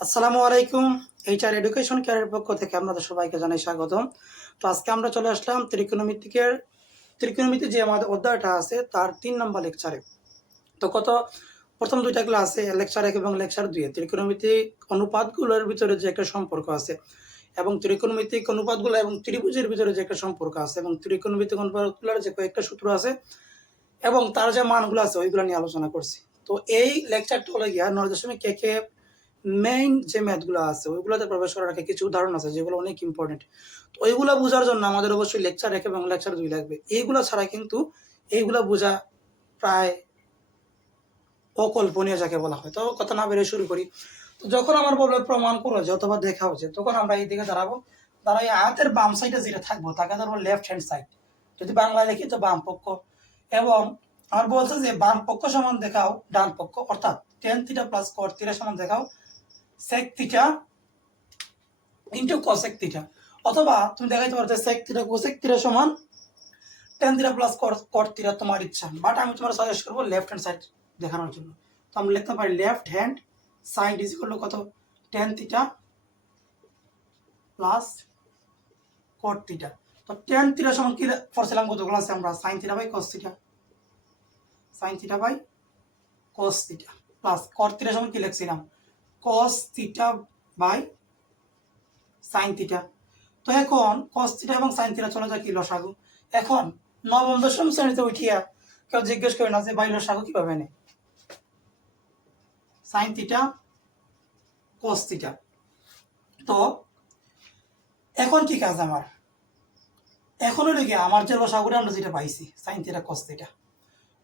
আসসালামু আলাইকুম। HR education কেয়ারের পক্ষ থেকে আপনাদের সবাইকে জানাই স্বাগতম। তো আজকে আমরা চলে আসলাম ত্রিকোণমিতি যে আমাদের অধ্যায়টা আছে তার ৩ নম্বর লেকচারে। তো প্রথম দুইটা ক্লাসে লেকচার ১ এবং লেকচার ২ ত্রিকোণমিতিক অনুপাতগুলোর ভিতরে যে একটা সম্পর্ক আছে এবং ত্রিকোণমিতিক অনুপাতগুলো এবং ত্রিভুজের ভিতরে যে একটা সম্পর্ক আছে এবং ত্রিকোণমিতিক অনুপাতগুলোর যে কয়েকটা সূত্র আছে এবং তার যে মানগুলো আছে ওইগুলো নিয়ে আলোচনা করছি। তো এই লেকচারটা হলো গিয়া ৯.১ মেইন যে ম্যাথগুলো আছে ওইগুলোতে প্রবেশ করার আগে কিছু উদাহরণ আছে যেগুলো অনেক ইম্পর্টেন্ট। তো ওইগুলো বোঝার জন্য আমাদের অবশ্যই লেকচার ১ এবং লেকচার ২ লাগবে। এইগুলো ছাড়া কিন্তু এইগুলো বোঝা প্রায় অকল্পনীয় যাকে বলা হয়। তো কথা না বেরিয়ে শুরু করি। তো যখন আমার বলবে প্রমাণ করো যে অথবা দেখা হচ্ছে, তখন আমরা এই দিকে দাঁড়াবো। দাঁড়াই আয়াতের বাম সাইডে যেটা থাকবো তাকে ধরবো লেফট হ্যান্ড সাইড। যদি বাংলায় লিখি তো বাম পক্ষ। এবং আমার বলছে যে বাম পক্ষ সমান দেখাও ডান পক্ষ, অর্থাৎ tan θ প্লাস cot θ সমান দেখাও sec θ ইন্টু cosec θ। অথবা তুমি দেখাইতে পারো যে sec θ cosec θ সমান tan θ প্লাস cot θ, তোমার ইচ্ছা। বাট আমি তোমার সাজেস্ট করবো লেফট হ্যান্ড সাইড দেখানোর জন্য। তো আমরা লিখতে পারি left hand side is equal to কত, tan θ প্লাস cot θ। তো tan θ সমান কি পড়ছিলাম কত ক্লাসে আমরা, sin θ by cos θ, sin θ by cos θ plus cot θ সমান কি লিখছিলাম, cos θ বাই sin θ। তো এখন cos θ এবং sin θ চলে যায় কি লসাগু। এখন নবম দশম শ্রেণীতে উঠিয়া কেউ জিজ্ঞেস করে না যে ভাই লসাগু কিভাবে নেয়, sin θ cos θ। তো এখন কি কাজ আমার, এখন হলো কি আমার যে লসাগুটা আমরা যেটা পাইছি sin θ cos θ,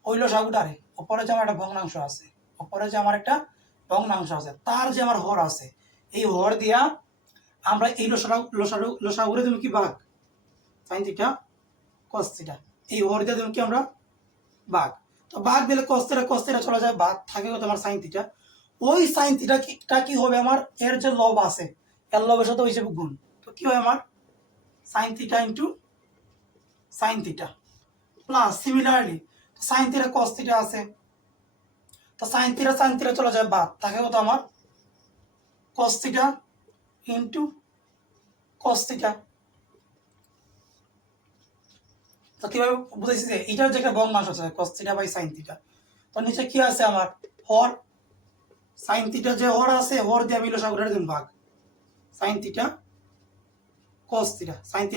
ওই লসাগুটারে উপরে যে আমার একটা ভগ্নাংশ আছে, উপরে যে আমার একটা ভগ্নাংশ আছে তার যে আমার হর আছে, এই হর দিয়া আমরা এই লসাগুরে তুমি কি ভাগ sin θ cos θ, এই হর দিয়ে তুমি কি আমরা ভাগ। তো ভাগ দিলে cos θ চলে যায়, ভাগ থাকে তোমার sin θ। ওই sin θ কি হবে আমার, এর যে লব আছে এর লবের সাথে ওই হিসেবে গুণ। তো কি হয় আমার sin θ into sin θ plus similarly sin θ cos θ আছে, তো sin θ চলে যায় বাদ, থাকে কত আমার cos θ ইন্টু cos θ। তো কিভাবে বুঝাইছি যে এটার যে একটা ভগ্নাংশ আছে cos θ বাই sin θ। তো নিচে কি আছে আমার হর, sin θ যে হর আছে হর দিয়ে আমি লসাগুটার দিন ভাগ, sin θ cos θ, sin θ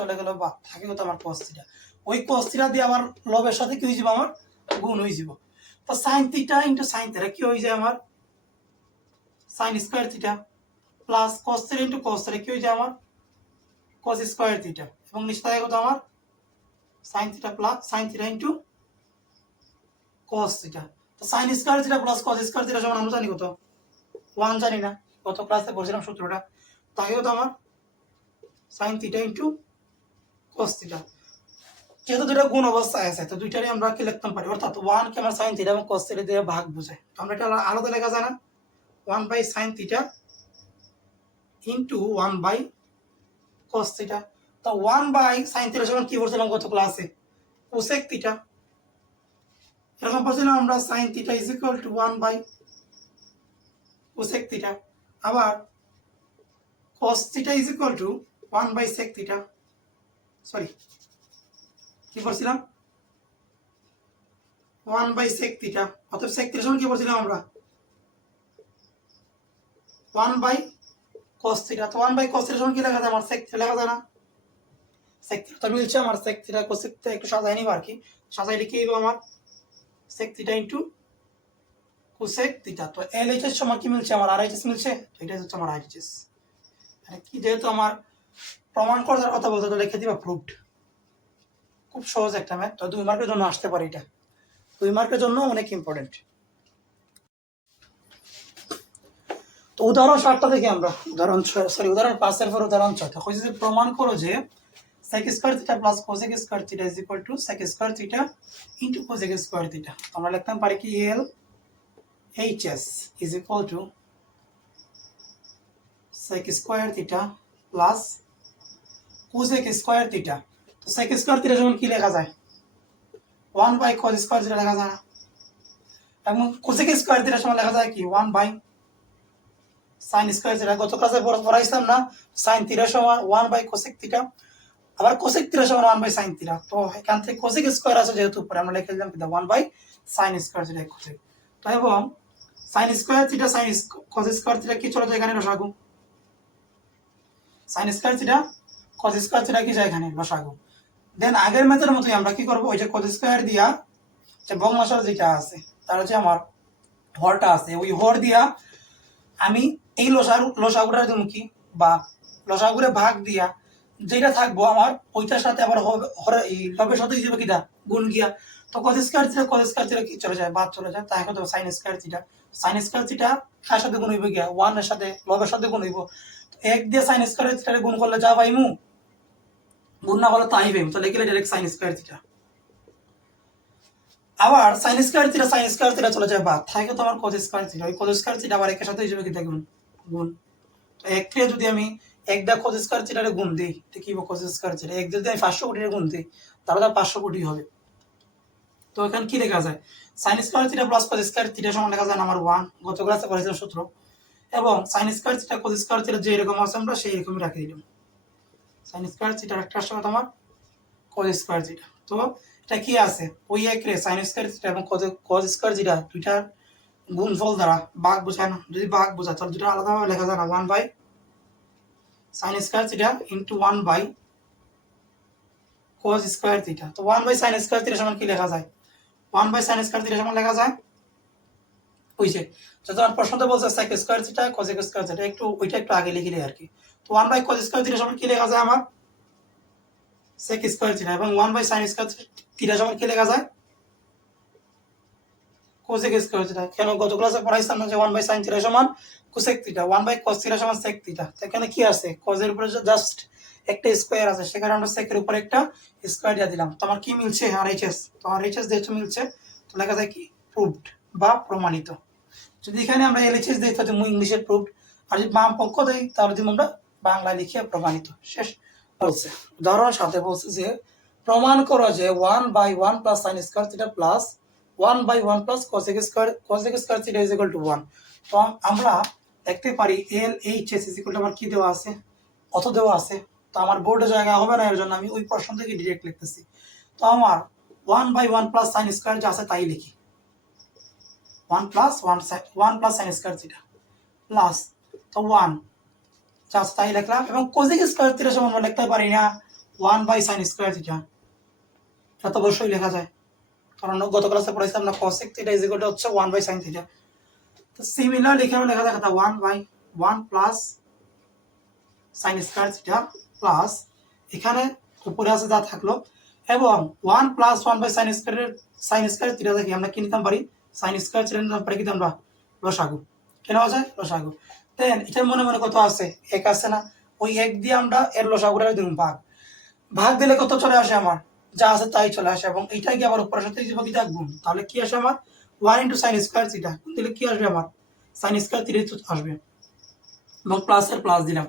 চলে গেল বাদ, থাকে কত আমার cos θ। ওই cos θ দিয়ে আমার লবের সাথে কি হয়ে যাব আমার গুণ হয়ে যাব। তো sin θ ইন্টু sin θ কি হয়ে যায় আমার sin square θ plus cos θ into cos θ কি হয়ে যায় আমার cos স্কয়ার θ, এবং নিচে থাকে কত আমার sin θ plus sin θ into cos θ। তো sin square θ plus cos square θ সমান আমরা জানি কত 1, জানি না, কত ক্লাসে পড়ছিলাম সূত্রটা। তাই কত আমার sin θ ইন্টু cos θ। যেহেতু দুটো গুণ অবস্থায় আছে তো দুইটারই আমরা কি লিখতে পারি, অর্থাৎ 1 কে আমরা sin θ এবং cos θ দিয়ে ভাগ বোঝায়। তো আমরা এটা আলাদা লেখা যায় না, 1 by sin θ into 1 by cos θ। তো 1 বাই sin θ সমান কি পড়ছিলাম কত ক্লাসে cosec θ। এরকম পড়ছিলাম আমরা sin θ is equal to 1 by cosec θ। আবার cos θ is equal to 1 by sec θ। Sorry, কি পড়ছিলাম 1 বাই sec θ। অতএব sec θ সমান কি পড়ছিলাম আমরা 1 বাই cos θ। তো 1 বাই cos θ সমান কি লেখা যায় আমার sec θ লেখা যায় না, sec θ তো মিলছে আমার sec θ cosec θ একটু সাজাই নিব আর কি, সাজাইলে কি হবে আমার sec θ ইনটু cosec θ। তো LHS সমান কি মিলছে আমার RHS মিলছে, তো এটা হচ্ছে আমার RHS। আর কি যেহেতু আমার প্রমাণ করার কথা বলতে তো লিখে দিবা প্রুভড। খুব সহজ একটা ম্যাথ, তো 2 মার্কের জন্য আসতে পারে, এটা 2 মার্কের জন্য অনেক ইম্পর্টেন্ট। তো উদাহরণ 7টা দেখি আমরা, উদাহরণ 5 এর পর উদাহরণ 6। তো কইছে যে প্রমাণ করো যে sec square θ plus cosec square θ is equal to sec square θ into cosec square θ। আমরা লিখতে পারি কি LHS is equal to sec square θ plus cosec square θ। তো sec স্কয়ার θ সমান কি লেখা যায় 1 বাই cos স্কয়ার θ লেখা যায় না। এবং কোসেক স্কোয়ার থিটার সমান লেখা যায় কি 1 বাই সাইন স্কোয়ার থিটা। গত ক্লাসে পড়াইছিলাম না সাইন থিটার সমান 1 বাই কোসেক থিটা, আবার কোসেক থিটার সমান 1 বাই সাইন থিটা। তো এখান থেকে কোসেক স্কোয়ার আছে যেহেতু উপরে আমরা লিখে দিলাম কি 1 by sine square theta cosec. তো এবং sine square theta sine cos square theta কি চলে যায় এখানে লসাগু, sine square theta cos square theta কি যায় এখানে লসাগু। দেন আগের মেথডের মতোই আমরা কি করব, ওই যে কস স্কোয়ার দিয়া যে ভগ্নাংশ যেটা আছে তার হচ্ছে আমার হরটা আছে, ওই হর দিয়া আমি এই লসাগুটার জন্য কি বা লসাগুরে ভাগ দিয়া যেটা থাকবো আমার ওইটার সাথে আবার এই লবের সাথে হিসেবে কিটা গুণ গিয়া। তো কস স্কোয়ার থিটা কি চলে যায়, বাদ চলে যায়, তাই এখন sine square theta, sine square theta কার সাথে গুণ হইবে গিয়া 1 এর সাথে লবের সাথে গুণ হইব। তো 1 দিয়ে সাইন স্কোয়ার থিটারে গুণ করলে যা পাইমু, গুণ না করলে তাই পাইমু, তো লিখলে ডাইরেক্ট সাইন স্কোয়ার থিটা। আবার সাইন স্কোয়ার থিটা চলে যায় বাদ, থাকে তো আমার কস স্কোয়ার থিটা, ওই কস স্কোয়ার থিটা আবার একের সাথে হিসেবে কি গুণ গুণ। তো এককে যদি আমি এক দা কস স্কোয়ার থিটারে গুণ দিই তো কি কস স্কোয়ার থিটা, এক যদি আমি 500 কোটির গুণ দিই তাহলে তার 500 কোটি হবে। তো এখানে কি লেখা যায়, sign square theta plus cos square theta সমান লেখা যায় নাম্বার 1, গত ক্লাসে পড়েছিলাম সূত্র। এবং sine square theta cos square theta যে এরকম আছে আমরা সেই রকমই রাখি দিলাম, সাইন স্কোয়ার থিটা একটা আসলে আমার কস স্কোয়ার থিটা। তো এটা কি আছে, ওই একরে সাইন স্কোয়ার থিটা এবং কস স্কোয়ার থিটা দুইটার গুণফল দ্বারা ভাগ বোঝায় না, যদি ভাগ বোঝায় তাহলে দুটো আলাদাভাবে লেখা যায় না, 1 by sine square theta into 1 by cos square theta. তো 1 বাই সাইন স্কোয়ার থিটা সমান কি লেখা যায়, 1 বাই সাইন স্কোয়ার থিটা সমান লেখা যায় ওই যে যত আমার প্রশ্নতে বলছে sec square theta cosec square theta, একটু ওইটা একটু আগে লিখলে আর কি। তো 1 বাই কস স্কোয়ার থিটা সমান কি লেখা যায় আমার সেক স্কোয়ার থিটা, এবং 1 বাই সাইন স্কোয়ার থিটা সমান কি লেখা যায় কোসেক স্কোয়ার থিটা। কেন গত ক্লাসে পড়াইছিলাম না যে 1 বাই সাইন থিটা সমান cosec theta, 1 by cos theta সমান সেক থিটা। তো এখানে কি আছে, কসের উপরে জাস্ট একটা স্কোয়ার আছে, সেখানে আমরা সেকের উপরে একটা স্কোয়ার দিয়ে দিলাম। তো আমার কি মিলছে আরএইচএস, তো আরএইচএস যেহেতু মিলছে তো লেখা যায় কি প্রুভড বা প্রমাণিত। যদি এখানে আমরা এলএইচএস দিই তাহলে ইংলিশের প্রুভড, আর যদি বাম পক্ষ দেই তাহলে যদি আমরা বাংলায় লিখে প্রমাণিত। শেষ বলছে উদাহরণের সাথে বলছে যে প্রমাণ করো যে 1 by 1 plus sine square theta plus 1 by 1 plus cosec square theta is equal to 1। তো আমরা দেখতে পারি এলএইচএস ইজ ইকুয়াল টু আমার কি দেওয়া আছে, অত দেওয়া আছে। তো আমার বোর্ডে জায়গা হবে না, এর জন্য আমি ওই প্রশ্ন থেকে ডিরেক্ট লিখতেছি। তো আমার 1 বাই 1 প্লাস সাইন স্কোয়ার যা আছে তাই লিখি, 1 plus sine square theta plus তো 1 যা আছে তাই লিখলাম, এবং কোসেক স্কোয়ার থিটা সমান আমরা লিখতে পারি না 1 বাই সাইন স্কোয়ার থিটা, এটা তো অবশ্যই লেখা যায় কারণ গত ক্লাসে পড়াইছিলাম না cosec theta is equal to হচ্ছে 1 বাই সাইন থিটা। তো সিমিলার এখানে লেখা যায় 1 by 1 plus sine square theta plus এখানে উপরে আছে যা থাকলো, এবং 1 plus 1 by sine square theta থেকে আমরা কি নিতে পারি, সাইন স্কোয়ার থিটা নিতে পারি কি আমরা লসাগু, কেন যায় লসাগু। দেন এটার মনে মনে কত আছে, 1 আছে না, ওই 1 দিয়ে আমরা এর লসাগুটা দিলাম ভাগ, ভাগ দিলে কত চলে আসে আমার যা আছে তাই চলে আসে, এবং এইটাই কি আবার উপরের সাথে দিব কি গুণ, তাহলে কি আসে আমার 1 ইন্টু সাইন স্কোয়ার থিটা, দিলে কি আসবে আমার সাইন স্কোয়ার থিটা আসবে, এবং প্লাসের প্লাস দিলাম,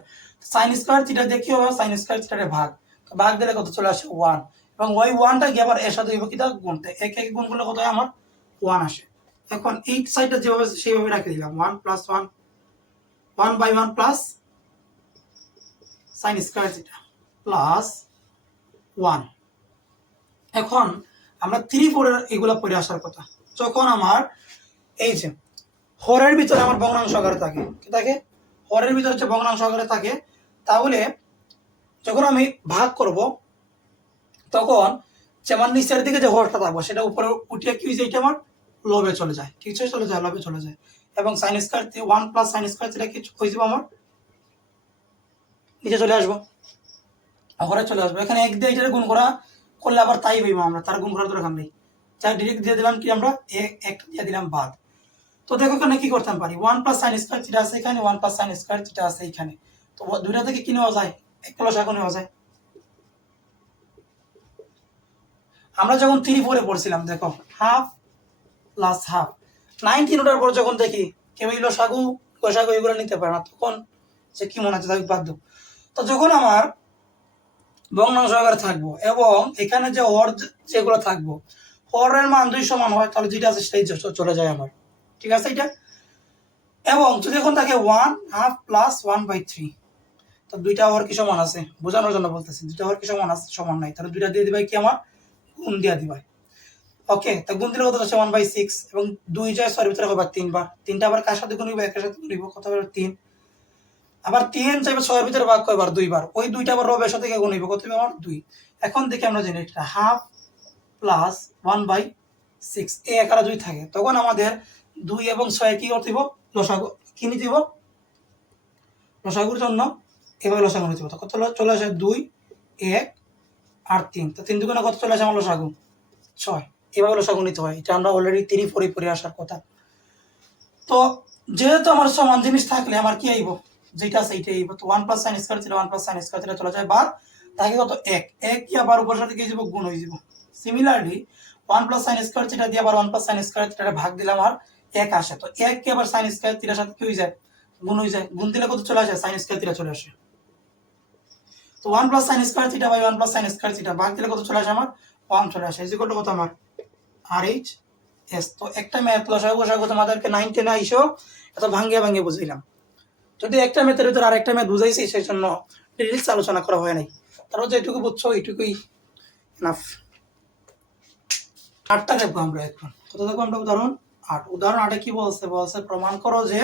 সাইন স্কোয়ার থিটা দিয়ে কি হবে সাইন স্কোয়ার থিটারে ভাগ, ভাগ দিলে কত চলে আসে 1, এবং ওই 1টা গিয়ে আবার এর সাথে হইব কি গুণতে, এক এক গুণ করলে কত হয় আমার 1 আসে। এখন এই সাইডটা যেভাবে সেইভাবে রেখে দিলাম 1 plus 1 by 1 plus sine square theta plus 1। এখন আমরা 3 4 এগুলা পড়ে আসার কথা, যখন আমার এই যে হরের ভিতরে আমার ভগ্নাংশ আকারে থাকে, কি থাকে হরের ভিতরে হচ্ছে ভগ্নাংশ আকারে থাকে, তাহলে যখন আমি ভাগ করব তখন যেমন নিচের দিকে যে হরটা থাকবো সেটা উপরে উঠিয়ে কি হয়েছে, এটা আমার লবে চলে যায়, কিছু চলে যায় লবে চলে যায়, এবং sine square 1 plus sine square theta কি হয়ে যাবে আমার নিচে চলে আসবো, হরে চলে আসবো। এখানে 1 দিয়ে এটা গুণ করা করলে আবার তাই হইব, আমরা তার গুণ করার দরকার নেই, যা ডিরেক্ট দিয়ে দিলাম কি আমরা একটা দিয়ে দিলাম বাদ। তো দেখো এখানে কি করতে পারি, 1 প্লাস সাইন স্কোয়ার থিটা আছে এখানে, 1 প্লাস সাইন স্কোয়ার থিটা আছে এখানে, তো দুইটা থেকে কি নেওয়া যায়, একটা লসাগু নেওয়া যায়। আমরা যখন 3 4 পড়ছিলাম দেখো হাফ প্লাস হাফ, 19 ওঠার পর যখন দেখি কেউ এই লসাগু গোসাগু এগুলো নিতে পারে না, তখন যে কি মনে হচ্ছে তাকে বাধ্য। তো যখন আমার ভগ্নাংশ আকারে থাকবো এবং এখানে যে হর যেগুলো থাকবো, হরের মান 2 সমান হয় তাহলে যেটা আছে সেটাই চলে যায় আমার, ঠিক আছে এটা। এবং যদি এখন থাকে 1/2 প্লাস 1/3, তো দুইটা হর কি সমান আছে বোঝানোর জন্য বলতেছি, দুইটা হর কি সমান আছে, সমান নাই, তাহলে দুইটা দিয়ে দিবাই কি আমার গুণ দিয়া দিবাই। ওকে, তা গুণ দিলে কত আসে 1/6, এবং 2 যায় 6 এর ভিতরে কয়বার 3 বার, 3টা আবার কার সাথে গুণ হইব, একের সাথে গুণ হইব, কত হবে 3। আবার 3 চাইবে 6 এর ভিতরে ভাগ কয়বার 2 বার, ওই দুইটা আবার রবের সাথে গুণ হইব, কত হবে আমার 2। এখন দেখি আমরা জানি এটা হাফ প্লাস 1/6, এই একারা 2 থাকে, তখন আমাদের 2 এবং 6 কি করতে হইব, লসাগু কি নিতে হইব, লসাগুর জন্য এভাবে লসাগু নিতে হইব। তো কত চলে আসে 2, 1 আর 3, তো 3 দুগুণে কত চলে আসে আমার লসাগু 6, এভাবে লসাগু নিতে হয়, এটা আমরা অলরেডি 3 পরে আসার কথা। তো যেহেতু আমার সমান জিনিস থাকলে আমার কি আইব, যেটা আছে এইটাই আইব। তো 1 plus sine square theta 1 plus sine square theta চলে যায় বার, তাকে কত 1 কি আবার উপর সাথে কি যাব, গুণ হয়ে যাব। Similarly 1 plus sine square theta দিয়ে আবার 1 প্লাস সাইন স্কয়ার থিটা ভাগ দিলে আমার 1 আসে, তো 1 কি আবার সাইন স্কয়ার থিটার সাথে কি হয়ে যায়, গুণ হয়ে যায়, গুণ দিলে কত চলে আসে, সাইন স্কয়ার থিটা চলে আসে। তো 1 plus sine square theta by 1 plus sine square theta ভাগ দিলে কত চলে আসে আমার 1 চলে আসে, ইকুয়াল টু কত আমার RH এস। তো একটা ম্যাথ লসাগু গসাগু তোমাদেরকে 9 10 আইসো এত ভাঙিয়ে বুঝাইলাম, যদি একটা ম্যাথের ভিতরে আরেকটা ম্যাথ বুঝাইছি সেই জন্য ডিটেইলস আলোচনা করা হয় নাই, তারপর যেটুকু বুঝছো এইটুকুই এনাফ। 8টা দেখবো আমরা এখন, কত দেখবো আমরা উদাহরণ 8। উদাহরণ 8 কি বলছে প্রমাণ করো যে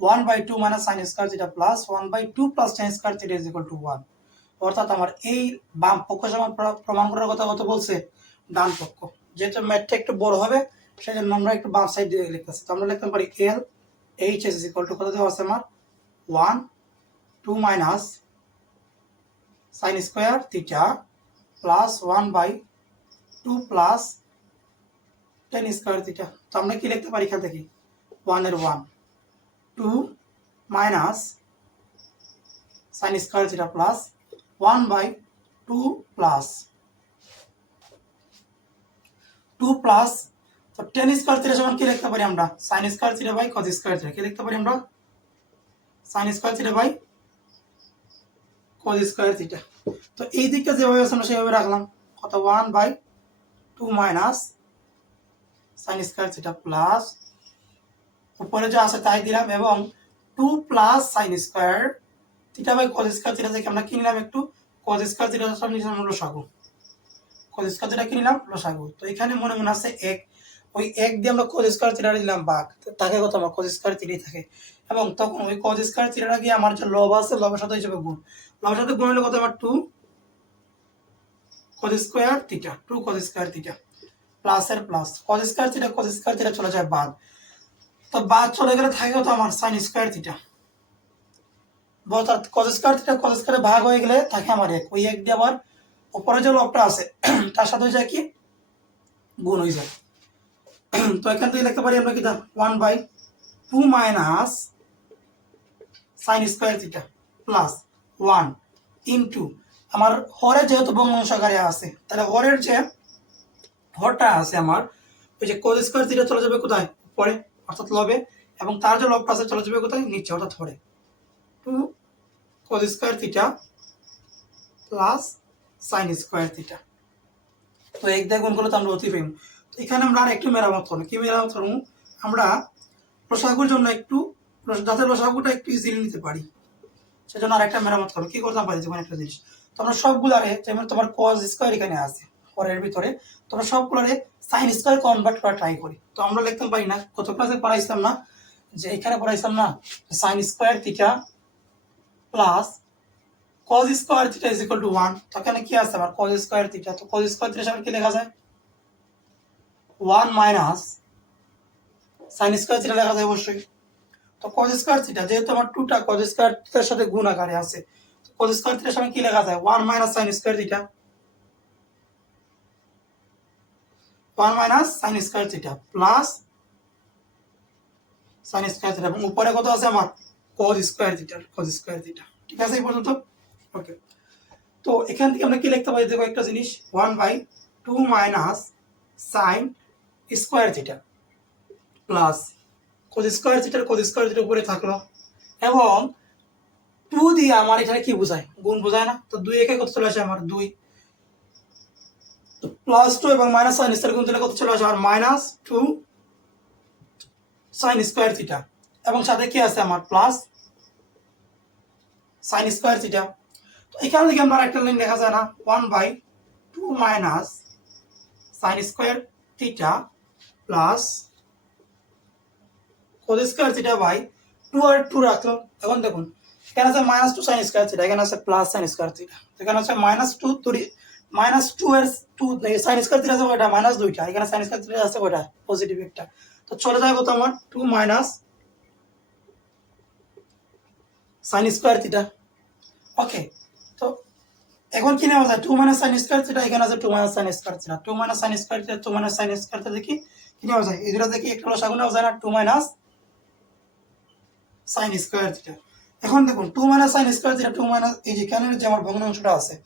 1/2 minus sine square theta plus 1/2 plus tan square theta is equal to 1। অর্থাৎ আমার এই বাম পক্ষ সমান প্রমাণ করার কথা কত বলছে, ডান পক্ষ। যেহেতু ম্যাথটা একটু বড় হবে সেই জন্য আমরা একটু বাম সাইড দিয়ে লিখতেছি, তো আমরা লিখতে পারি L H is equal to কত দেওয়া আছে আমার 1 2 minus sine square theta plus 1/2 plus tan square theta. তো আমরা কি লিখতে পারি এখান থেকে 1 এর 1 2 minus sine square theta plus 1/2 plus 2 plus, তো tan স্কয়ার থিটা সমান কি লিখতে পারি আমরা sine square theta by cos square theta, কি লিখতে পারি আমরা sine square theta by cos square theta. তো এই দিকটা যেভাবে আছে আমরা সেভাবে রাখলাম, কত 1/2 minus sine square theta plus উপরে যা আছে তাই দিলাম, এবং 2 plus sine square theta by cos square theta থেকে আমরা কি নিলাম, একটু cos স্কয়ার থিটা সব নিলাম লসাগু, cos স্কয়ার থিটা কি নিলাম লসাগু। তো এখানে মনে আছে 1, ওই 1 দিয়ে আমরা cos স্কয়ার থিটা দিলাম ভাগ, তাকে কত আমার cos স্কয়ার থিটাই থাকে, এবং তখন ওই cos স্কয়ার থিটাটা গিয়ে আমার যে লব আছে লবের সাথে হিসেবে গুণ, লবের সাথে গুণ হলে কত আমার 2 cos square theta 2 cos square theta plus এর প্লাস cos স্কয়ার থিটা চলে যায় বাদ, তো বাদ চলে গেলে থাকে কত আমার sin স্কয়ার থিটা, অর্থাৎ cos স্কয়ার ভাগ হয়ে গেলে থাকে আমার 1, ওই 1 দিয়ে আবার উপরে যে লবটা আছে তার সাথে হয়ে যায় কি গুণ হয়ে যায়। তো এখান থেকে লিখতে পারি আমরা কি 1/2 minus sin square theta plus 1 into আমার হরে যেহেতু ভগ্নাংশ আকারে আছে তাহলে হরের যে হরটা আছে আমার ওই যে cos স্কয়ার থিটা চলে যাবে কোথায় উপরে অর্থাৎ লবে, এবং তার যে লবটা আছে চলে যাবে কোথায় নিচে অর্থাৎ হরে, 2 cos square theta plus sin square theta. তো এক দিয়ে গুণ করলে তো আমরা অতি পাইব। তো এখানে আমরা আর একটু মেরামত করবো, কি মেরামত করবো আমরা লসাগুর জন্য একটু, যাতে লসাগুটা একটু ইজিলি নিতে পারি সেজন্য আরেকটা মেরামত করবো, কি করতাম পারি যেমন একটা জিনিস, তোমরা সবগুলারে যেমন তোমার cos স্কয়ার এখানে আছে হরের ভিতরে, তোমরা সবগুলারে সাইন স্কয়ার কনভার্ট করা ট্রাই করি। তো আমরা লিখতে পারি না, কত ক্লাসে পড়াইছিলাম না যে এখানে পড়াইছিলাম না sign square theta plus cos square theta is equal to 1, তো এখানে কি আছে আমার cos স্কয়ার থিটা, তো cos স্কয়ার থিটা সমান কি লেখা যায় 1 মাইনাস সাইন স্কয়ার থিটা লেখা যায় অবশ্যই। তো cos স্কয়ার থিটা যেহেতু আমার 2টা cos স্কয়ার থিটার সাথে গুণ আকারে আছে, তো cos স্কয়ার থিটার সমান কি লেখা যায় 1 minus sine square theta, 1 minus sine square theta plus sine square theta, এবং উপরে কত আছে আমার cos স্কয়ার থিটা, ঠিক আছে এই পর্যন্ত ওকে। তো এখান থেকে আমরা কি লিখতে পারি দেখো একটা জিনিস 1/2 minus sine square theta plus cos square theta উপরে থাকলো, এবং 2 দিয়ে আমার এখানে কি বোঝায় গুণ বোঝায় না, তো 2 একে কত চলে আসে আমার 2, তো প্লাস টু এবং মাইনাস সাইন স্কয়ার গুণ দিলে কত চলে আসে আমার minus two sine square theta, এবং সাথে কি আছে আমার প্লাস সাইন স্কয়ার থিটা। তো এখান থেকে আমরা একটা লাইন লেখা যায় না, 1/2 minus sine square theta plus cos square theta by 2 আর 2 রাখলাম। এখন দেখুন এখানে আছে মাইনাস 2 সাইন স্কয়ার থিটা, এখানে আছে প্লাস সাইন স্কয়ার থিটা, এখানে আছে মাইনাস 2 মাইনাস 2 এর 2 সাইন স্কয়ার থিটা আছে কয়টা মাইনাস 2টা, এখানে সাইন স্কয়ার থিটা আছে কয়টা পজিটিভ একটা। তো চলে যায় কত আমার 2 মাইনাস সাইন স্কয়ার থিটা। ওকে, তো এখন কি নেওয়া যায় 2 মাইনাস সাইন স্কয়ার থিটা, এখানে আছে 2 minus sine square theta, 2 minus sine square theta 2 minus sine square theta দেখি কি নেওয়া যায়, এই দুটো দেখি একটা লসাগু নেওয়া যায় না 2 মাইনাস সাইন স্কয়ার থিটা। এখন দেখুন 2 minus sine square theta 2 minus এই যে কেন যে আমার ভগ্নাংশটা আছে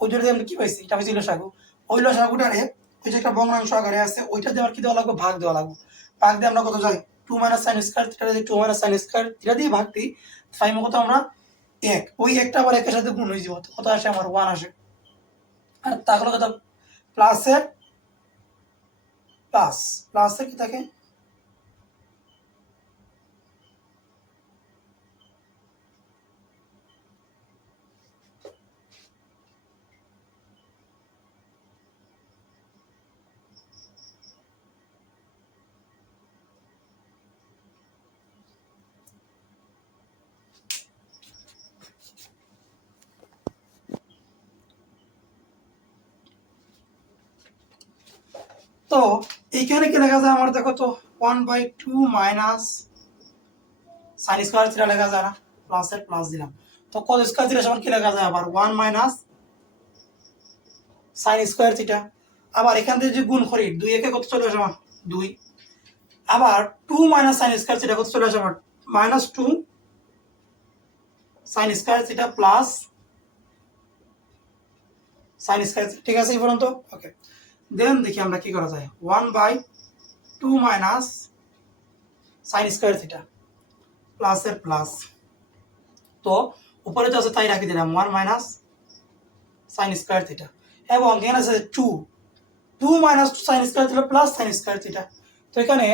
ওইটা দিয়ে আমরা কি পাইছি, এটা হইছিল লসাগু, ওই লসাগুটারে ওই যে একটা ভগ্নাংশ আকারে আছে ওইটা দিয়ে আমার কি দেওয়া লাগবে, ভাগ দেওয়া লাগবে। ভাগ দিয়ে আমরা কত যাই 2 মাইনাস সাইন স্কয়ার থিটা দিয়ে 2 মাইনাস সাইন স্কয়ার থিটা দিয়ে ভাগ দিই, পাইবো কত আমরা 1, ওই একটা আবার একের সাথে গুণ হয়ে যাব, কত আসে আমার 1 আসে। আর তাহলে কত প্লাসের প্লাস প্লাসে কি থাকে তো এইখানে কি লেখা যায় আমার, দেখো তো 1/2 মাইনাস সাইন স্কয়ার থিটা লেখা যায় না, প্লাসের প্লাস দিলাম। তো কোস স্কয়ার থিটা সমান কি লেখা যায় আবার 1 মাইনাস সাইন স্কয়ার থিটা। আবার এখান থেকে যদি গুণ করি 2 একে কত চলে আসে আমার 2, আবার 2 মাইনাস সাইন স্কয়ার থিটা কত চলে আসে আমার minus 2 sign square theta plus sine square, ঠিক আছে এই পর্যন্ত। ওকে, দেন দেখি আমরা কি করা যায় 1/2 মাইনাস সাইন স্কয়ার থিটা প্লাসের প্লাস, তো উপরে তো আছে তাই রাখি দিলাম 1 মাইনাস সাইন স্কয়ার থিটা, এবং এখানে আছে 2 minus sine square theta plus sine square theta. তো এখানে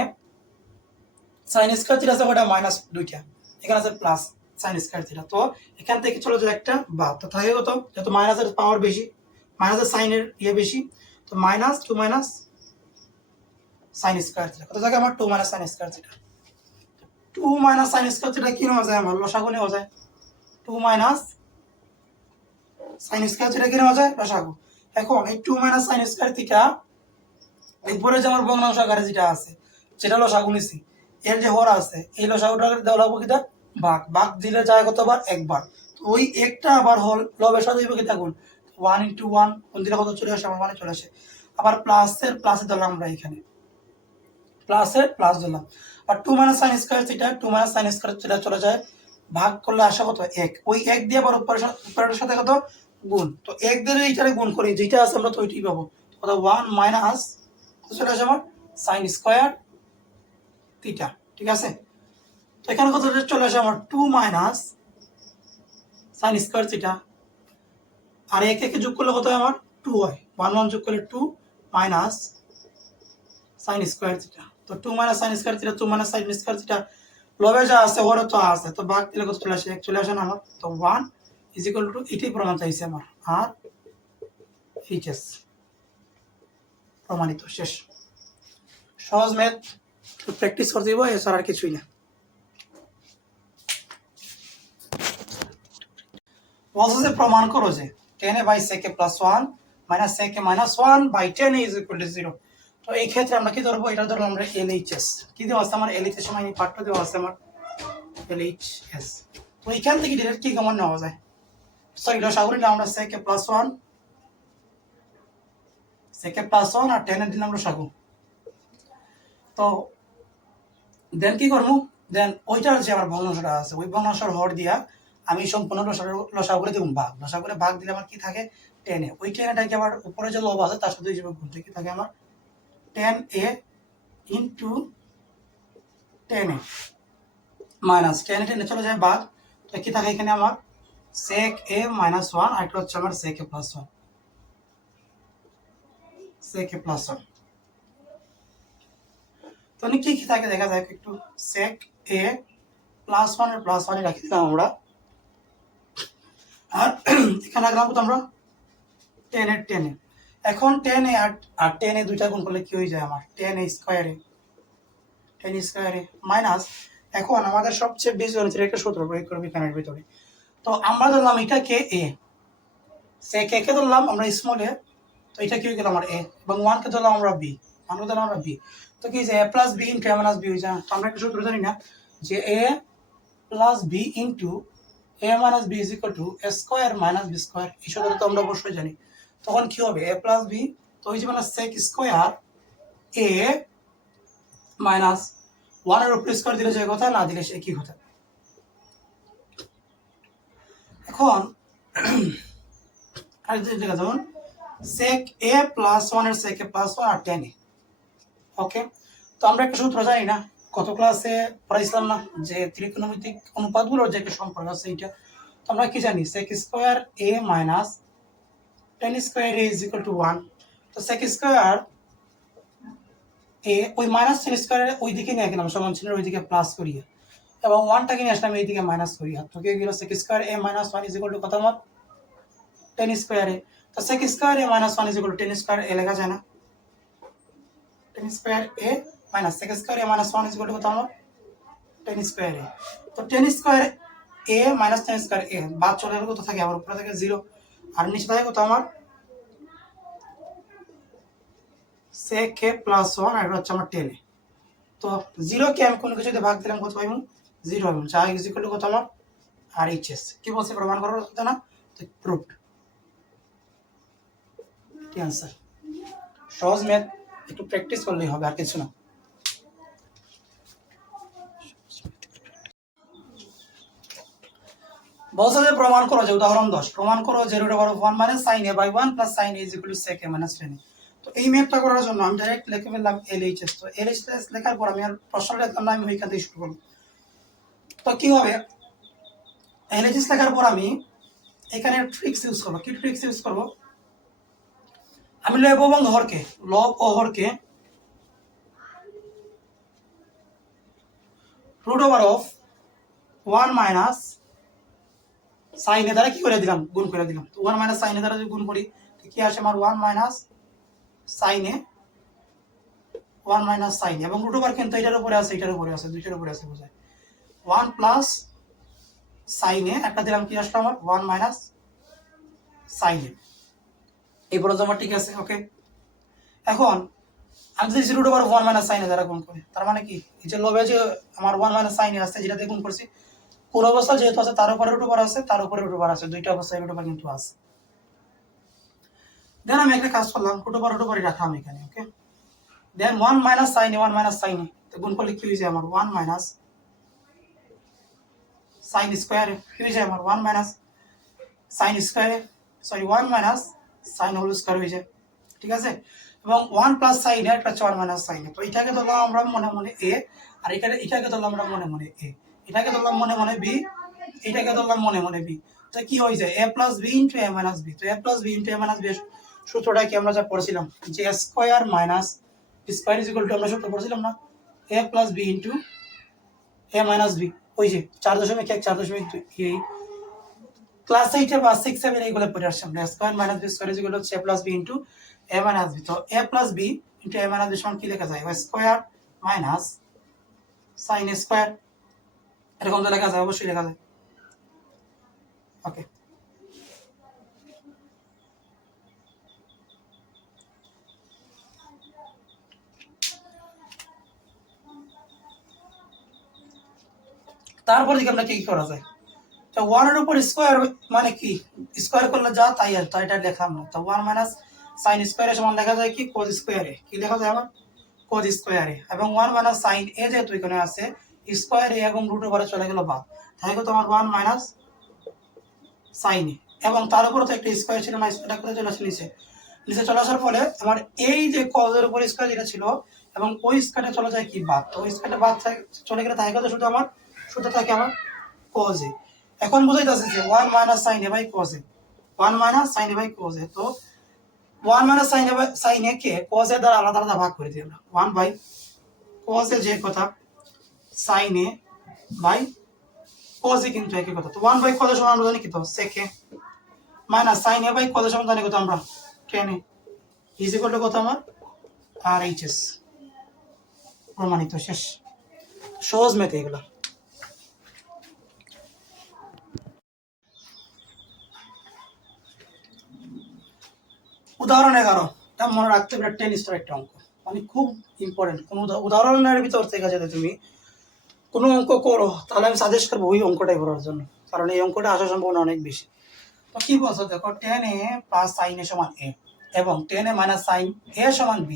সাইন স্কয়ার থিটা আছে কয়টা মাইনাস 2টা, এখানে আছে প্লাস সাইন স্কয়ার থিটা। তো এখান থেকে চলে যায় একটা বাদ, তো থাকে কত, যেহেতু মাইনাসের পাওয়ার বেশি মাইনাসের সাইনের ইয়ে বেশি, তো minus 2 minus sine square theta কত থাকে আমার 2 minus sine square theta. 2 minus sine square theta কি নেওয়া যায় আমার লসাগু নেওয়া যায়, 2 মাইনাস সাইন স্কয়ার থিটা কি নেওয়া যায় লসাগু। এখন এই 2 মাইনাস সাইন স্কয়ার থিটা উপরে যে আমার ভগ্নাংশ আকারে যেটা আছে যেটা লসাগু নিছি, এর যে হর আছে এই লসাগুটা দেওয়া লাগবে কিটা ভাগ, ভাগ দিলে যায় কতবার একবার, তো ওই একটা আবার হল লবের সাথে হইব কিটা গুণ 1 × 1 কোন দিলে কত চলে আসে আমার 1 চলে আসে। আবার প্লাসের প্লাসে দিলাম আমরা এখানে প্লাসের প্লাস দিলাম, আর 2 minus sine square theta 2 minus sine square theta চলে যায়, ভাগ করলে আসে কত 1, ওই 1 দিয়ে আবার উপরের সাথে কত গুণ, তো 1 দিয়ে এইটারে গুণ করি যেটা আছে আমরা তো ওইটাই পাবো, কত 1 মাইনাস চলে আসে আমার সাইন স্কয়ার থিটা, ঠিক আছে। তো এখানে কত চলে আসে আমার 2 মাইনাস সাইন স্কয়ার থিটা, আর একে একে যোগ করলে কত হয় আমার 2 হয়, 1 1 যোগ করলে 2 মাইনাস সাইন স্কয়ার থিটা। তো 2 minus sine square theta 2 minus sine square theta লবে যা আছে ওরে তো আছে, তো ভাগ দিলে কত চলে আসে 1 চলে আসে না আমার, তো 1 = এটাই প্রমাণ চাইছে আমার, আর এইচএস প্রমাণিত, শেষ। সহজ ম্যাথ, প্র্যাকটিস করতে দিব এছাড়া আর কিছুই না। বলছে যে প্রমাণ করো যে 10a/sec+1 - sec-1/10a = 0। তো এই ক্ষেত্রে আমরা কি ধরবো, এটা ধরবো আমরা LHS, কি দেওয়া আছে আমার LHS সময় পাঠ্য দেওয়া আছে আমার LHS। তো এখান থেকে ডিরেক্ট কি কমন নেওয়া যায়, সরি লসাগু নিলাম আমরা sec+1 আর 10 এর দিলাম লসাগু। তো দেন কি করবো, দেন ওইটার যে আমার ভগ্নাংশটা আছে ওই ভগ্নাংশের হর দিয়া আমি সম্পূর্ণ লসাগু করে দেবো ভাগ, লসাগু করে ভাগ দিলে আমার কি থাকে 10a, ওই 10aটাকে আবার উপরে যে লব আছে তার সাথে হিসেবে গুণ কি থাকে আমার 10a × 10a মাইনাস 10 10 চলে যায় ভাগ, তো কি থাকে এখানে আমার sec a - 1 আর এটা হচ্ছে আমার sec a+1। sec a plus 1 তো কি কি থাকে দেখা যায় একটু sec a plus 1 এর plus 1 এ রাখি দিলাম আমরা আর এখানে রাখলাম কত আমরা 10 এর 10 এ এখন 10 এ আর 10 এ দুইটা গুণ করলে কি হয়ে যায় আমার 10 a স্কয়ারে 10 স্কয়ারে মাইনাস এখন আমাদের সবচেয়ে বেশি অনুযায়ী একটা সূত্র প্রয়োগ করব এখানের ভিতরে তো আমরা ধরলাম এটা কে a sec a কে ধরলাম আমরা স্মল a তো এটা কি হয়ে গেল আমার a এবং 1 কে ধরলাম আমরা b 1 কে ধরলাম আমরা b তো কি যে a plus b into a minus b হয়ে যায় তো আমরা একটা সূত্র জানি না যে a plus b into a minus b is equal to a square minus b square এই সূত্রটা তো আমরা অবশ্যই জানি তখন কি হবে a plus b তো এই যে মানে sec স্কয়ার a minus 1 এর উপর স্কয়ার দিলে যে কথা না দিলে সে কি কথা এখন আর যে দেখা যেমন sec a plus 1 এর sec a plus 1 R 10 a ওকে তো আমরা একটা সূত্র জানি না কত ক্লাসে পড়াইছিলাম না যে ত্রিকোণমিতিক অনুপাতগুলোর যে একটা সম্পর্ক আছে এটা তো আমরা কি জানি sec square a minus 10 square a is equal to 1 তো sec স্কয়ার a ওই মাইনাস 10 স্কয়ারের ওই দিকে নিয়ে গেলাম সমান চিহ্নের ওই দিকে প্লাস করিয়ে এবং 1টাকে নিয়ে আসলাম এই দিকে মাইনাস করিয়ে তো কি গেল sec square a minus 1 is equal to কত আমার 10 স্কয়ার a তো sec square a minus 1 is equal to 10 square a লেখা যায় না 10 square a minus sec square a minus 1 is equal to কত আমার 10 স্কয়ার a তো 10 square a minus 10 square a বাদ চলে গেলে কত থাকে আমার উপরে থাকে 0 আর নিচে থাকে কত আমার sec a plus 1 আর এটা হচ্ছে আমার 10 a তো 0 কে আমি কোন কিছুতে ভাগ দিলাম কত পাইমু 0 পাইমু যা ইজ ইকুয়াল টু কত আমার আর এইচএস কি বলছে প্রমাণ করার কথা না তো প্রুফড কি आंसर সহজ ম্যাথ একটু প্র্যাকটিস করলেই হবে আর কিছু না বলছে যে প্রমাণ করো যে উদাহরণ 10 প্রমাণ করো যে √1 - sin a / 1 + sin a = sec a - 10 তো এই ম্যাথটা করার জন্য আমি ডাইরেক্ট লিখে ফেললাম LHS তো LHS লেখার পর আমি আর প্রশ্ন লিখলাম না আমি ওইখান থেকে শুরু করব তো কি হবে LHS লেখার পর আমি এখানে ট্রিক্স ইউজ করব কি ট্রিক্স ইউজ করব আমি লব এবং হরকে লব ও হরকে √1 - sin a দ্বারা কি করে দিলাম গুণ করে দিলাম তো 1 - sin a দ্বারা যদি গুণ করি তো কি আসে আমার 1 - sin a 1 - sin a এবং √ওভার কিন্তু এটার উপরে আছে দুইটার উপরে আছে বোঝায় 1 + sin a একটা দিলাম কি আসলো আমার 1 - sin a এই পর্যন্ত আমার ঠিক আছে ওকে এখন আমি যদি √1 - sin a দ্বারা গুণ করি তার মানে কি এই যে লবে যে আমার 1 - sin a আছে যেটা দিয়ে গুণ করছি কোন অবস্থা যেহেতু আছে তার উপরে √ওভার আছে তার উপরে √ওভার আছে দুইটা অবস্থায় √ওভার কিন্তু আছে দেন আমি একটা কাজ করলাম √ওভারই রাখলাম এখানে ওকে দেন 1 - sin a 1 - sin a তো গুণ করলে কি হয়ে যায় আমার 1 - sin স্কয়ার কি হয়ে যায় আমার 1 - sin square sorry 1 - sin whole square হয়ে যায় ঠিক আছে এবং 1 + sin a একটা 1 - sin a তো এটাকে ধরলাম আমরা মনে মনে a আর এটাকে ধরলাম আমরা মনে মনে a এটাকে ধরলাম মনে মনে b এটাকে ধরলাম মনে মনে b তো কি হয়ে যায় a + b * a - b তো a + b * a - b সূত্রটা কি আমরা যা পড়ছিলাম যে square minus square is equal two আমরা সূত্র পড়ছিলাম না a + b * a - b ওই যে 4.1 4.2 এই ক্লাস 8 বা 6 7 এইগুলো পড়ে আসছে আমরা square minus b square is equal two a + b * a - b তো a + b * a - b সমান কি লেখা যায় স্কয়ার মাইনাস sin স্কয়ার এরকম তো লেখা যায় অবশ্যই লেখা যায় ওকে তারপর দিকে আমরা কি করা যায় তো 1 এর উপর স্কয়ার মানে কি স্কয়ার করলে যা তাই আর তাই এটা লিখলাম না তো 1 - sin স্কয়ার সমান লেখা যায় কি cos স্কয়ার এ কি লেখা যায় আমার cos স্কয়ার এ এবং 1 - sin a যেহেতু এখানে আছে স্কয়ার এ এবং √ওভারে চলে গেল বাদ তাহলে কত আমার 1 - sin a এবং তার উপরে তো একটা স্কয়ার ছিল না স্কয়ারটা করে চলে আসে নিচে চলে আসার ফলে আমার এই যে cos এর উপর স্কয়ার যেটা ছিল এবং ওই স্কয়ারটা চলে যায় কি বাদ তো ওই স্কয়ারটা বাদ চলে গেলে তাই কত শুধু থাকে আমার cos a এখন বুঝাইতেছে যে 1 - sin a / cos a 1 - sin a / cos a তো 1 মাইনাস সাইন এ কে cos এর দ্বারা আলাদা আলাদা ভাগ করে দিই আমরা 1 বাই cos এ যে কথা সাইন এ বাই cos এ কিন্তু একই কথা। তো 1 বাই cos এর সমান আমরা জানি কি তো sec A minus sine A by cos এর সমান জানি কত আমরা tan A is equal to কত আমার RHS প্রমাণিত। শেষ। সহজ ম্যাথ এগুলো। উদাহরণ 11 এটা মনে রাখতে হবে, 10 স্টার একটা অঙ্ক, মানে খুব ইম্পর্টেন্ট। কোন উদাহরণের ভিতর থেকে যদি তুমি কোনো অঙ্ক করো তাহলে আমি সাজেস্ট করবো ওই অঙ্কটাই করার জন্য, কারণ এই অঙ্কটা আসার সম্ভাবনা অনেক বেশি। তো কি বলছো দেখো, tan a প্লাস সাইন এ সমান a এবং tan a মাইনাস সাইন এ সমান b,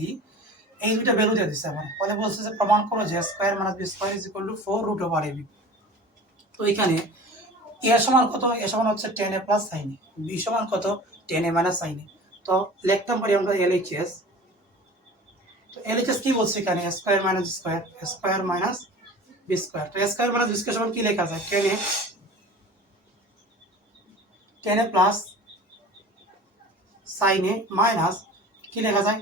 এই দুইটা ভ্যালু দিয়ে দিচ্ছে আমার। ফলে বলছে যে প্রমাণ করো যে square minus B square is equal to 4 root over ab। তো এখানে a সমান কত, a সমান হচ্ছে tan a plus sine A, b সমান কত tan a মাইনাস সাইন এ। তো লিখতাম পারি আমরা LHS। তো LHS কি বলছে এখানে, square minus square, square minus B square. তো স্কয়ার মাইনাস বি স্কয়ার সমান কি লেখা যায়, tan a plus sine A minus কি লেখা যায়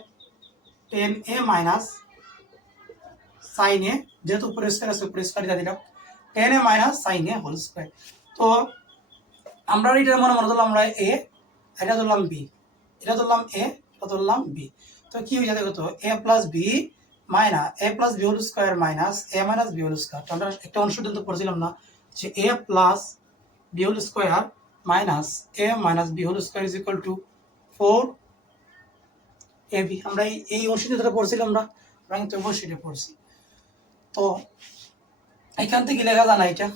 tan a minus sine A, যেহেতু উপরে স্কয়ার আছে উপরে স্কয়ার দিয়ে দিলাম tan a minus sine A whole square. তো আমরা এটার মনে মনে ধরলাম আমরা a, এটা ধরলাম b, এটা ধরলাম a, এটা ধরলাম b। তো কি হয়ে যাবে কত a plus b minus a plus b whole square minus a minus b whole square. আমরা একটা অনুসন্ধান তো পড়ছিলাম না যে a plus b whole square minus a minus b whole square is equal to 4 ab। আমরা এই অনুসন্ধানটা পড়ছিলাম না, আমরা কিন্তু অবশ্যই এটা পড়ছি। তো এখান থেকে লেখা যায় না এটা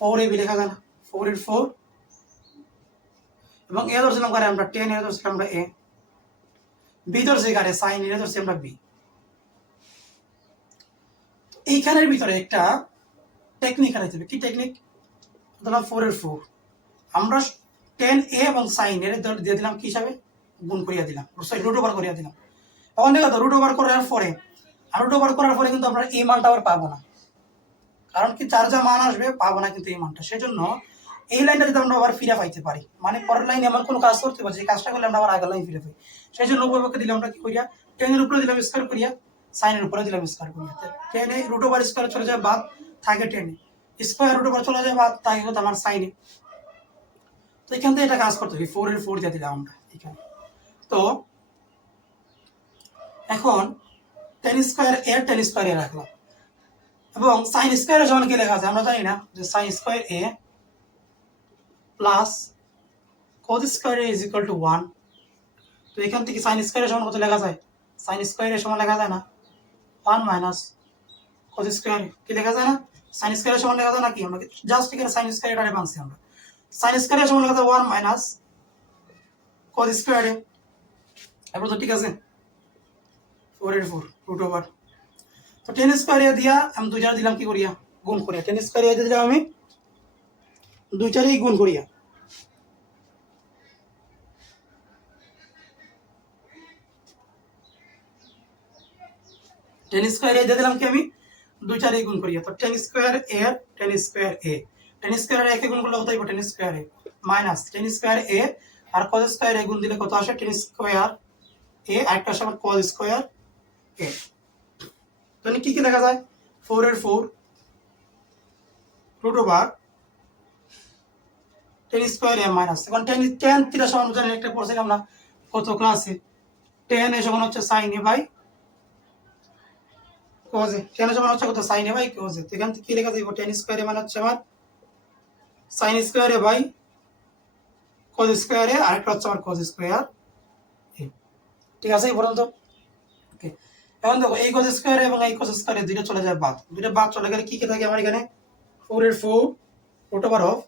4ab লেখা যায় না, 4 এর 4 এবং এ ধরছিলাম কারে আমরা 10, এ ধরছিলাম আমরা a, b ধরছি কারে সাইন এ ধরছি আমরা b। এইখানের ভিতরে একটা টেকনিক আনাইতে হবে। কি টেকনিক, ধরলাম 4 এর 4 আমরা tan a এবং সাইন এর দিয়ে দিলাম কি হিসাবে গুণ করিয়া দিলাম, সরি রুট ওভার করিয়া দিলাম। এখন দেখো তো রুট ওভার করার পরে আর রুট ওভার করার পরে কিন্তু আমরা এই মানটা আবার পাবো না, কারণ কি চার যা মান আসবে পাবো না কিন্তু এই মানটা। সেজন্য এই লাইনটা যদি আমরা আবার ফিরে পাইতে পারি, মানে পরের লাইনে এমন কোনো কাজ করতে পারি যে কাজটা করলে আমরা আবার আগের লাইন ফিরে পাই, সেই জন্য উপপক্ষে দিলে আমরা কি করিয়া tan এর উপরে দিলাম স্কয়ার করিয়া, সাইনের উপরে দিলাম স্কয়ার করিয়া। tan এ রুট ওভার স্কয়ার চলে যায় বাদ, থাকে tan এ স্কয়ার রুট ওভার চলে যায় বাদ, তাই হতো আমার সাইনে। তো এখান থেকে এটা কাজ করতে হবে, 4 এর 4 দিয়ে দিলাম আমরা এখানে। তো এখন tan স্কয়ার এ tan স্কয়ার এ রাখলাম এবং সাইন স্কয়ার এর সমান কি লেখা আছে আমরা জানি না, যে sine square A plus cos square A is equal to 1। তো এখান থেকে সাইন স্কয়ার এর সমান কত লেখা যায়, সাইন স্কয়ার এর সমান লেখা যায় না 1 মাইনাস cos স্কয়ার কি লেখা যায় না, সাইন স্কয়ার এর সমান লেখা যায় না কি, আমরা জাস্ট এখানে সাইন স্কয়ার এর বানাচ্ছি আমরা। সাইন স্কয়ার এর সমান লেখা যায় 1 মাইনাস cos স্কয়ার এ। এবার তো ঠিক আছে 4 এর 4 রুট ওভার। তো tan স্কয়ার এ দিয়া আমি দুইটা দিলাম কি করিয়া গুণ করিয়া, tan স্কয়ার এ দিলাম আমি দুইটারই গুণ করিয়া। tan স্কয়ার এ দিয়ে দিলাম কি আমি দুইটারই গুণ করিয়া। তো tan স্কয়ার এ tan স্কয়ার এ, tan স্কয়ার এ একে গুণ করলে কত হবে tan square A minus tan square A R cos square এ গুণ দিলে কত আসে tan স্কয়ার এ, আরেকটা আসে আবার cos স্কয়ার এ। তো কি কি লেখা যায় 4 এর 4 root over tan square A minus, এখন tan থিটা সমান জানি একটা পড়ছিলাম না কত ক্লাসে, tan এ সমান হচ্ছে sin a by cos a, tan A সমান হচ্ছে কত sin a by cos a। তো এখান থেকে কি লেখা যাবে tan স্কয়ার এ মানে হচ্ছে আমার sin square A by cos square A, আরেকটা হচ্ছে আমার cos স্কয়ার এ। ঠিক আছে এই পর্যন্ত। ওকে, এখন দেখো এই cos স্কয়ার এবং এই cos স্কয়ার এ দুইটা চলে যায় বাদ, দুইটা বাদ চলে গেলে কি কি থাকে আমার এখানে 4 এর 4 root over of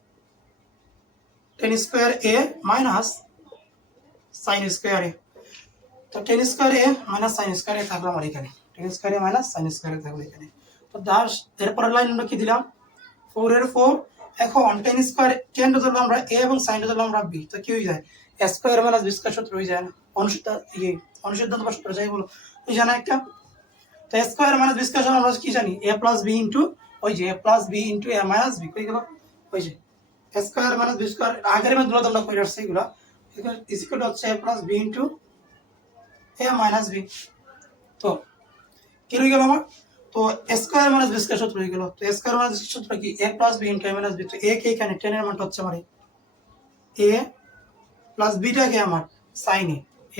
tan square A minus sin square A. তো tan square A minus sin square A থাকলো আমার এখানে, tan square A minus sin square A থাকলো এখানে। তো দাস এরপরের লাইন আমরা কি দিলাম 4 এর 4, এখন tan স্কয়ার tan টা ধরলাম আমরা a এবং sin টা ধরলাম আমরা b। তো কি হয়ে যায় a square minus b square সূত্র হয়ে যায় না, অনুসিদ্ধান্ত বা সূত্র যাই বলো এই জানা একটা। তো a square minus b square আমরা কি জানি a প্লাস b ইনটু ওই যে a plus b into a minus b কই গেল ওই যে a square minus b square আগের ম্যাথগুলো তোমরা কই রাখছো এগুলো, ইজ ইকুয়াল টু হচ্ছে a plus B into A minus B. তো কি রয়ে গেল আমার? তো A square minus B square সূত্র হয়ে গেল। তো এ স্কোয়ার মাইনাস বি সূত্র কি? এ plus B into A minus B. তো এ কে এখানে টেনের মানটা হচ্ছে আমার এ প্লাস বিটা কে আমার sign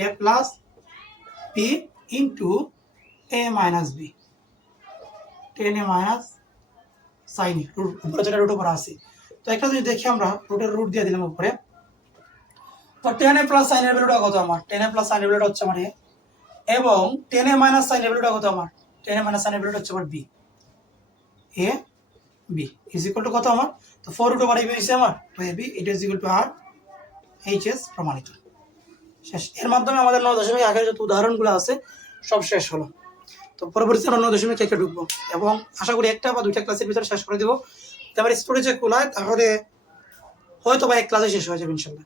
A plus B into A minus B, ten A minus sine এ, উপরে যেটা রুট উপরে আসি। তো একটা যদি দেখি আমরা রুটের রুট দিয়ে দিলাম উপরে। তো টেন এ প্লাস সাইন এর ভ্যালুটা কত আমার? টেন এ প্লাস সাইন এর ভ্যালুটা হচ্ছে আমার এ, এবং টেন এ মাইনাস সাইন এর ভ্যালুটা কত আমার? টেন এ মাইনাস সাইন এর ভ্যালুটা হচ্ছে আমার B, A B is equal to কত আমার? তো 4 রুট ওভার এবি হইছে আমার। তো AB it is equal to R H S প্রমাণিত। শেষ। এর মাধ্যমে আমাদের 9.1 যত উদাহরণগুলো আছে সব শেষ হলো। তো পরবর্তীতে আমরা 9.1 ঢুকবো এবং আশা করি একটা বা দুইটা ক্লাসের ভিতরে শেষ করে দেবো। তারপরে স্টোরেজে খোলায় তাহলে হয়তো বা এক ক্লাসে শেষ হয়ে যাবে ইনশাল্লাহ।